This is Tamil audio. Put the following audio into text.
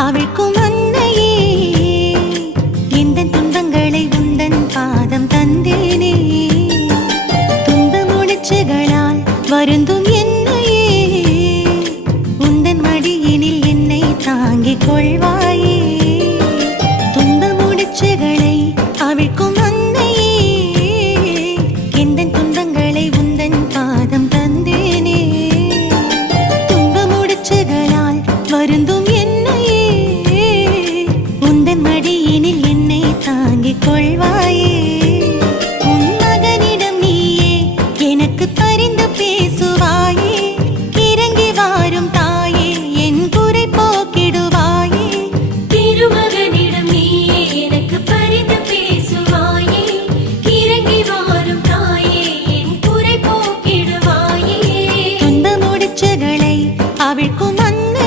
அவிழ்க்கும் அன்னையே எந்தன் துன்பங்களை உந்தன் பாதம் தந்தேனே. துன்ப முடிச்சுகளால் வருந்தும் என்னையே உந்தன் மடியினில் என்னை தாங்கிக் கொள்வாயே. துன்ப முடிச்சுகளை அவிழ்க்கும் அன்னையே எந்தன் துன்பங்களை உந்தன் பாதம் தந்தேனே. துன்ப முடிச்சுகளால் வருந்தும்